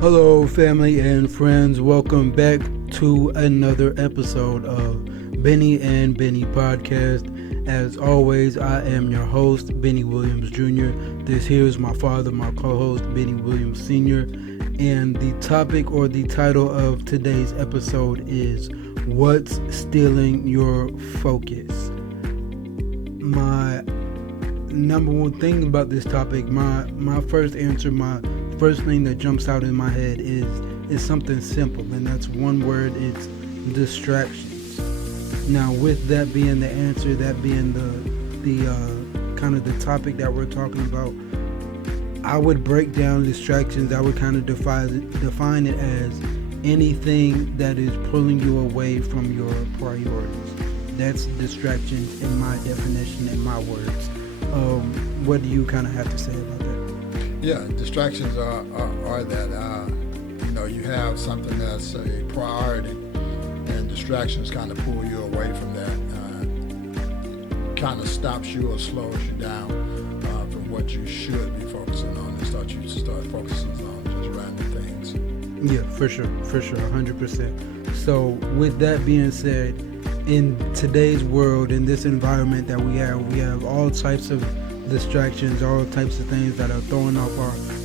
Hello, family and friends. Welcome back to another episode of Bennie and Bennie podcast. As always, I am your host, Bennie Williams Jr. This here is my father, my co-host, Bennie Williams Sr. And the topic or the title of today's episode is What's Stealing Your Focus? My number one thing about this topic, my first answer, my first thing that jumps out in my head is something simple, and that's one word. It's distractions. Now, with that being the answer, that being the kind of the topic that we're talking about, I would break down distractions. I would kind of define it as anything that is pulling you away from your priorities. That's distractions in my definition, in my words. What do you kind of have to say about that? Yeah, distractions are that, you have something that's a priority, and distractions kind of pull you away from that, kind of stops you or slows you down from what you should be focusing on, and start focusing on just random things. Yeah, for sure, 100%. So with that being said, in today's world, in this environment that we have all types of distractions, all types of things that are throwing off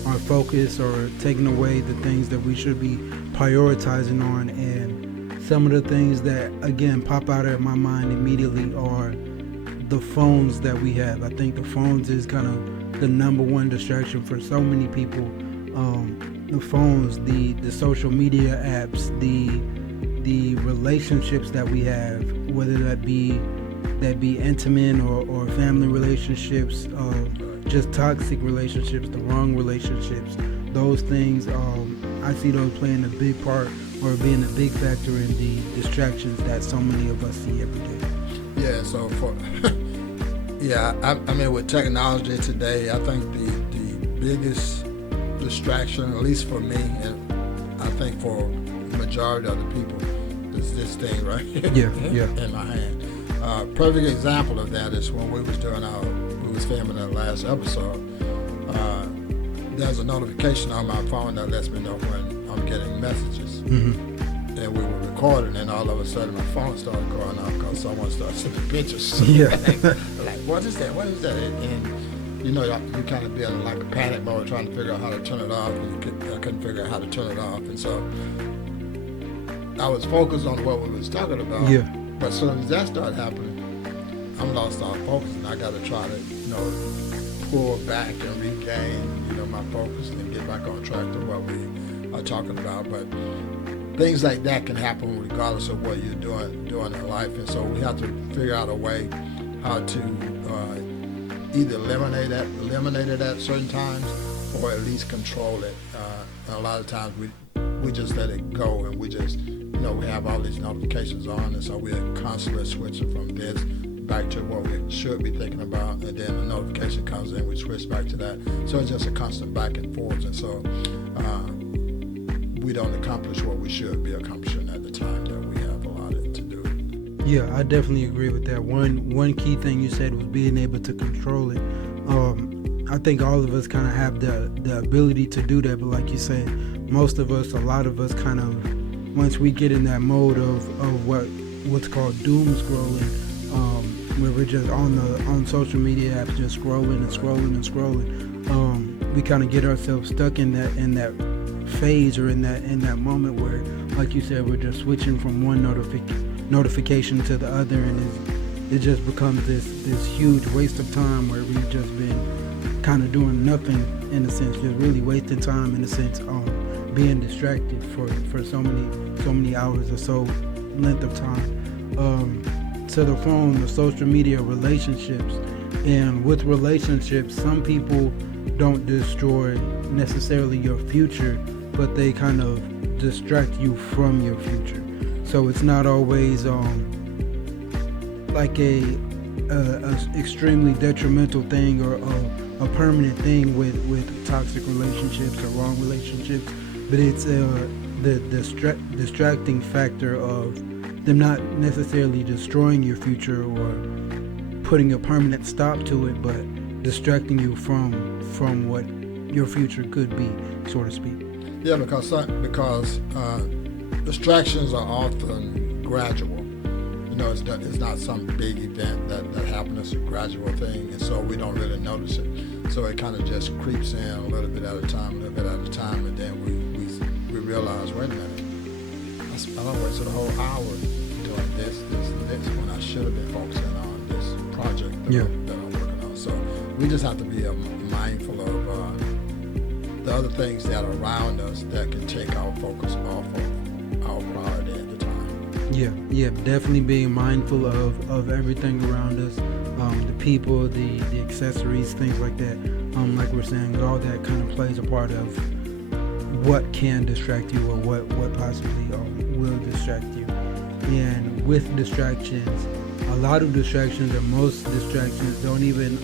our focus or taking away the things that we should be prioritizing on. And some of the things that, again, pop out of my mind immediately are the phones that we have. I think the phones is kind of the number one distraction for so many people. The phones, the social media apps, the relationships that we have, whether that be intimate or family relationships, just toxic relationships, the wrong relationships, those things, I see those playing a big part or being a big factor in the distractions that so many of us see every day. Yeah, so I mean, with technology today, I think the biggest distraction, at least for me, and I think for the majority of the people, is this thing right here in my hand. Perfect example of that is when we was filming that last episode. There's a notification on my phone that lets me know when I'm getting messages. Mm-hmm. And we were recording, and all of a sudden my phone started going off because someone started sending pictures. Yeah. like, what is that? And you kind of be in like a panic mode trying to figure out how to turn it off, and I couldn't figure out how to turn it off. And so I was focused on what we was talking about. Yeah. But as soon as that started happening, I'm lost on focus, and I got to try to, pull back and regain, my focus and get back on track to what we are talking about. But things like that can happen regardless of what you're doing in life, and so we have to figure out a way how to either eliminate it at certain times, or at least control it. A lot of times we just let it go, and we just we have all these notifications on, and so we're constantly switching from this back to what we should be thinking about, and then the notification comes in, we switch back to that. So it's just a constant back and forth, and so we don't accomplish what we should be accomplishing at the time that we have allotted to do. Yeah, I definitely agree with that. One key thing you said was being able to control it. I think all of us kind of have the ability to do that, but like you said, most of us, a lot of us kind of, once we get in that mode of what's called doom scrolling, where we're just on social media apps just scrolling, we kind of get ourselves stuck in that phase or in that moment where, like you said, we're just switching from one notification to the other, and it just becomes this huge waste of time where we've just been kind of doing nothing, in a sense, just really wasting time, in a sense, being distracted for so many hours or so length of time. To the phone, the social media, relationships. And with relationships, some people don't destroy necessarily your future, but they kind of distract you from your future. So it's not always like a extremely detrimental thing or a permanent thing with toxic relationships or wrong relationships, but it's the distracting factor of them not necessarily destroying your future or putting a permanent stop to it, but distracting you from what your future could be, so to speak. Yeah, because distractions are often gradual. It's not some big event that happened. It's a gradual thing, and so we don't really notice it. So it kind of just creeps in a little bit at a time, and then we realize, wait a minute, I don't wasted a whole hour doing this, and this, when I should have been focusing on this project that I'm working on. So we just have to be mindful of the other things that are around us that can take our focus off of our priority at the time. Yeah, definitely being mindful of everything around us, the people, the accessories, things like that. Like we're saying, all that kind of plays a part of what can distract you or what possibly will distract you. And with distractions, a lot of distractions or most distractions don't even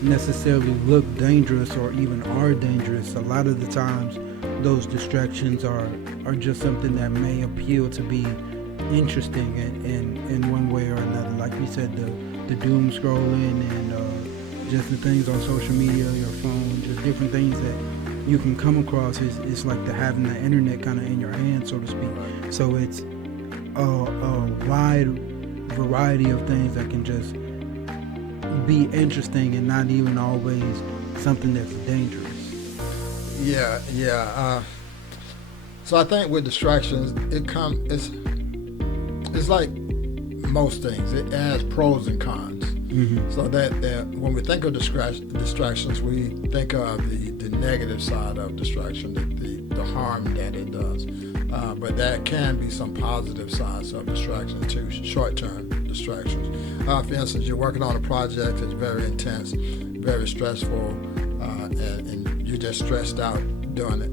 necessarily look dangerous or even are dangerous. A lot of the times those distractions are just something that may appeal to be interesting in one way or another. Like you said, the doom scrolling and just the things on social media, your phone, just different things that you can come across. It's like having the internet kind of in your hand, so to speak. So it's a wide variety of things that can just be interesting and not even always something that's dangerous. Yeah. So I think with distractions, it's like most things. It has pros and cons. Mm-hmm. So that when we think of distractions, we think of the negative side of distraction, the harm that it does. But there can be some positive sides of distractions too, short-term distractions. For instance, you're working on a project that's very intense, very stressful, and you're just stressed out doing it.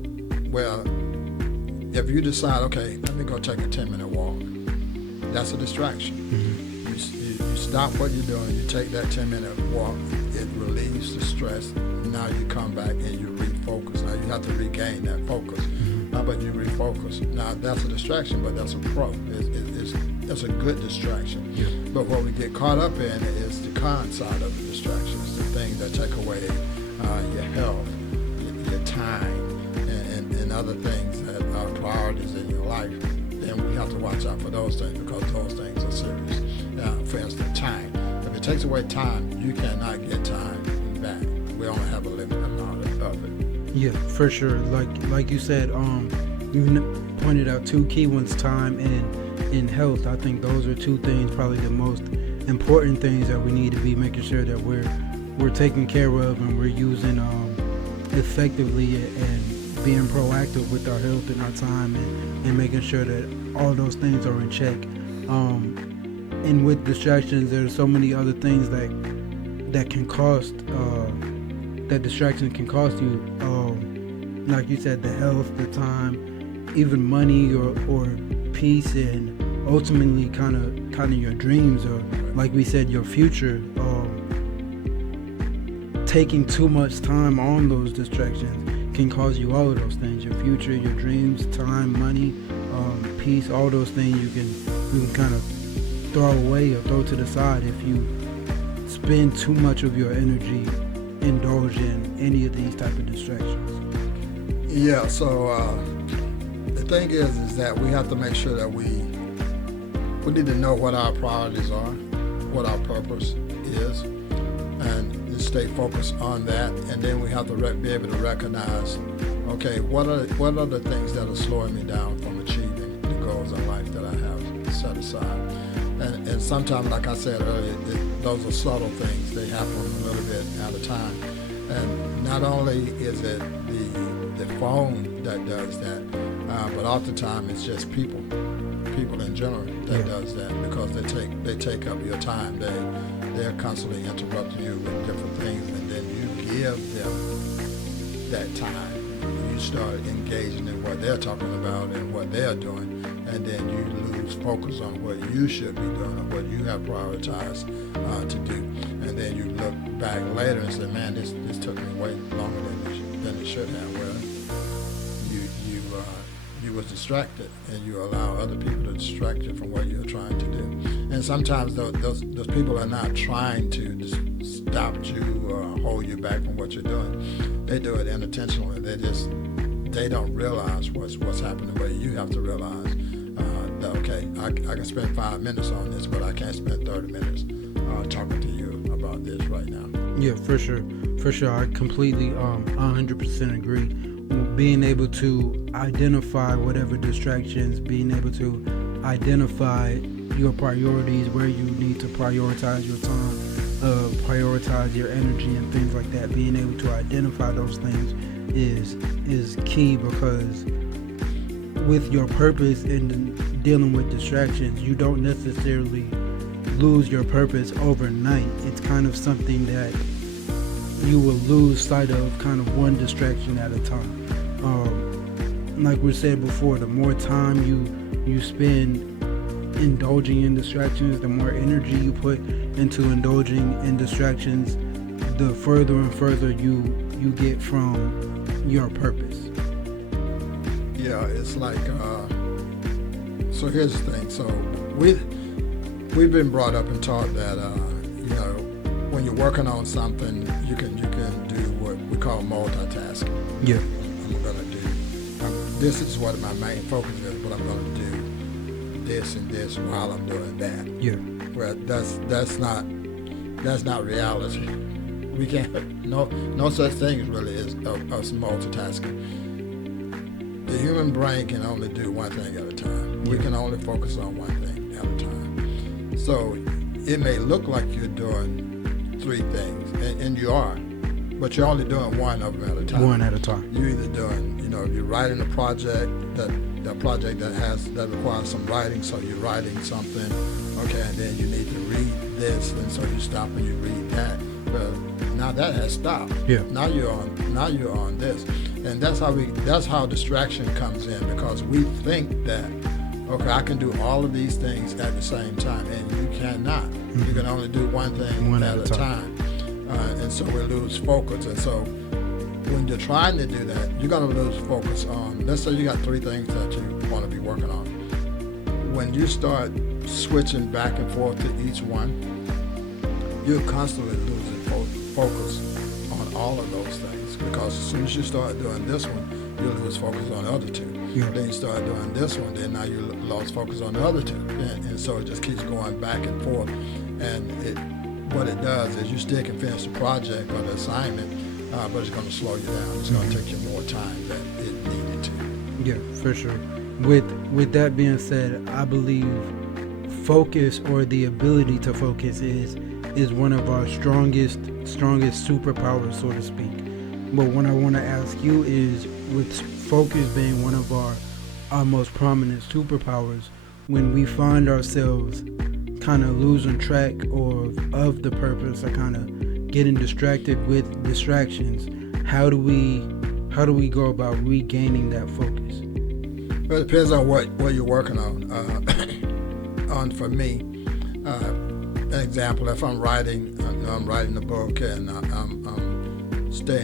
Well, if you decide, okay, let me go take a 10-minute walk, that's a distraction. Mm-hmm. You stop what you're doing, you take that 10-minute walk, it relieves the stress. Now you come back and you refocus. Now you have to regain that focus. But you refocus. Now that's a distraction, but that's a pro. That's a good distraction. Yeah. But what we get caught up in is the con side of the distractions, the things that take away your health, your time, and other things that are priorities in your life. Then we have to watch out for those things because those things are serious. For instance, time. If it takes away time, you cannot get time back. We only have a limited amount of it. Yeah, for sure. Like you said, you pointed out two key ones, time and health. I think those are two things, probably the most important things that we need to be making sure that we're taking care of and we're using effectively and being proactive with our health and our time and making sure that all those things are in check. And with distractions, there's so many other things that can cost. That distraction can cost you, like you said, the health, the time, even money or peace, and ultimately kind of your dreams, or like we said, your future. Taking too much time on those distractions can cause you all of those things: your future, your dreams, time, money, peace. All those things you can kind of throw away or throw to the side if you spend too much of your energy indulge in any of these type of distractions. Yeah, so the thing is that we have to make sure that we need to know what our priorities are, what our purpose is, and stay focused on that. And then we have to be able to recognize, okay, what are the things that are slowing me down from achieving the goals in life that I have set aside. And sometimes, like I said earlier, those are subtle things. They happen a little bit at a time. And not only is it the phone that does that, but oftentimes it's just people in general that does that, because they take up your time. They're constantly interrupting you with different things, and then you give them that time. You start engaging in what they're talking about and what they're doing, and then you lose focus on what you should be doing or what you have prioritized to do. And then you look back later and say, man, this took me way longer than it should have. Well, you was distracted, and you allow other people to distract you from what you're trying to do. And sometimes those people are not trying to stop you or hold you back from what you're doing. They do it unintentionally. They just they don't realize what's happening. But you have to realize that okay, I can spend 5 minutes on this, but I can't spend 30 minutes talking to you about this right now. Yeah, for sure. I completely 100% agree. Being able to identify whatever distractions, being able to identify your priorities, where you need to prioritize your time, prioritize your energy and things like that. Being able to identify those things is key, because with your purpose in dealing with distractions, you don't necessarily lose your purpose overnight. It's kind of something that you will lose sight of, kind of one distraction at a time. Like we said before, the more time you spend indulging in distractions, the more energy you put into indulging in distractions, the further and further you get from your purpose. Yeah, it's like so here's the thing. So we've been brought up and taught that when you're working on something, you can do what we call multitasking. Yeah. I'm gonna do this is what my main focus is, but I'm gonna do this and this while I'm doing that. Yeah. Well, that's not reality. We can't no such thing really as multitasking. The human brain can only do one thing at a time. We can only focus on one thing at a time. So it may look like you're doing 3 things, and you are, but you're only doing one of them at a time. One at a time. You're either doing, you're writing a project that requires some writing, so you're writing something, okay, and then you need to read this, and so you stop and you read that. Well, now that has stopped. Yeah. Now you're on this, and that's how distraction comes in, because we think that okay, I can do all of these things at the same time, and you cannot. Mm-hmm. You can only do one thing at a time. And so we lose focus. And so when you're trying to do that, you're going to lose focus on, let's say you got 3 things that you want to be working on. When you start switching back and forth to each one, you're constantly losing focus on all of those things, because as soon as you start doing this one, you lose focus on the other 2. Yeah. Then you start doing this one, then now you lost focus on the other 2. And so it just keeps going back and forth. And what it does is you still can finish the project or the assignment, but it's going to slow you down. It's going to take you more time than it needed to. Yeah, for sure. With that being said, I believe focus, or the ability to focus, is one of our strongest superpowers, so to speak. But what I want to ask you is, with focus being one of our most prominent superpowers, when we find ourselves kind of losing track of the purpose, or kind of getting distracted with distractions, how do we go about regaining that focus? Well, it depends on what you're working on. For me, an example, if I'm writing a book, and I'm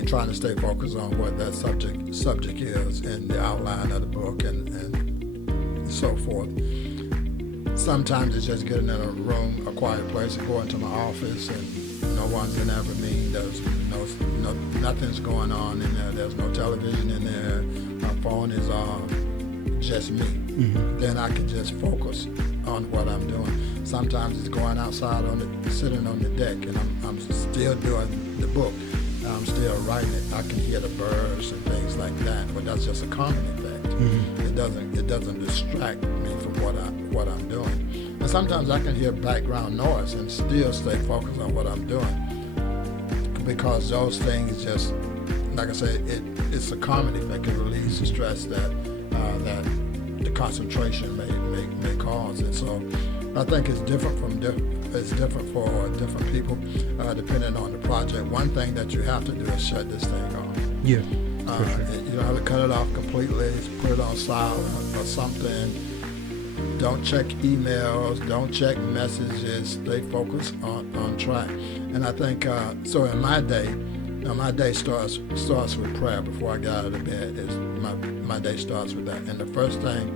trying to stay focused on what that subject is, and the outline of the book, and so forth. Sometimes it's just getting in a room, a quiet place, and going to my office, and no one's in there but me. There's nothing's going on in there. There's no television in there. My phone is off. Just me. Mm-hmm. Then I can just focus on what I'm doing. Sometimes it's going outside sitting on the deck, and I'm still doing the book. I'm still writing it. I can hear the birds and things like that, but that's just a calming effect. Mm-hmm. It doesn't distract me from what I'm doing. And sometimes I can hear background noise and still stay focused on what I'm doing, because those things just, like I say, it's a calming effect. It relieves the stress that the concentration may cause. And so I think it's different for different people, depending on the project. One thing that you have to do is shut this thing off. Yeah, for sure. You don't have to cut it off completely. Put it on silent or something. Don't check emails. Don't check messages. Stay focused on track. And I think so. In my day, my day starts with prayer. Before I get out of the bed, my day starts with that. And the first thing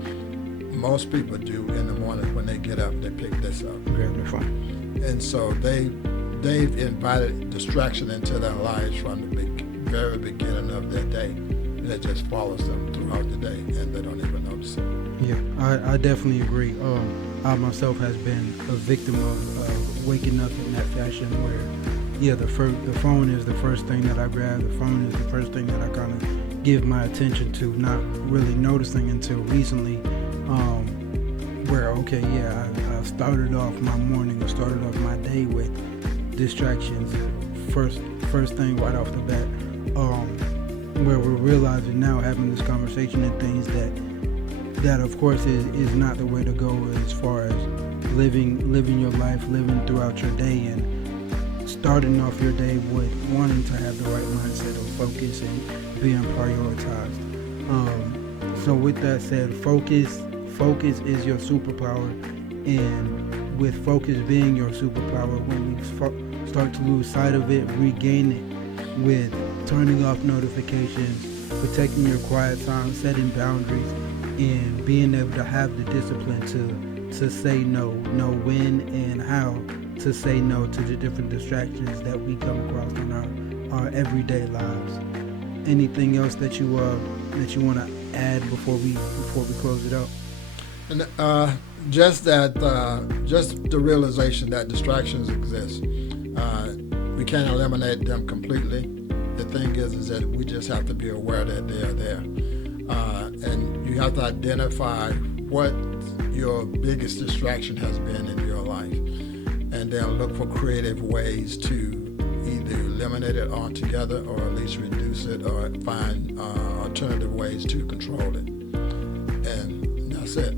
most people do in the morning when they get up, they pick this up. Grab their phone. And so they've invited distraction into their lives from the very beginning of their day. that just follows them throughout the day, and they don't even notice it. Yeah, I definitely agree. I myself has been a victim of waking up in that fashion where, yeah, the phone is the first thing that I grab. The phone is the first thing that I kind of give my attention to, not really noticing until recently, where, okay, yeah, I started off my morning or started off my day with distractions. First thing right off the bat, where we're realizing now, having this conversation, and things that of course is not the way to go as far as living your life, living throughout your day, and starting off your day with wanting to have the right mindset of focus and being prioritized. So with that said, focus is your superpower, and with focus being your superpower, when we start to lose sight of it, regain it with turning off notifications, protecting your quiet time, setting boundaries, and being able to have the discipline to say no, know when and how to say no to the different distractions that we come across in our everyday lives. Anything else that you want to add before we close it out? And just the realization that distractions exist. We can't eliminate them completely. The thing is that we just have to be aware that they are there. And you have to identify what your biggest distraction has been in your life, and then look for creative ways to either eliminate it altogether or at least reduce it, or find alternative ways to control it. And that's it.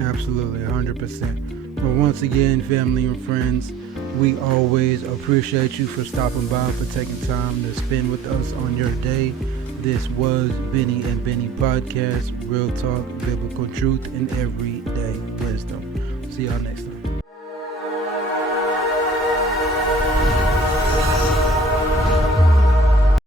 Absolutely, 100%. Well, once again, family and friends, we always appreciate you for stopping by, for taking time to spend with us on your day. This was Bennie and Bennie Podcast, real talk, biblical truth, and everyday wisdom. See y'all next time.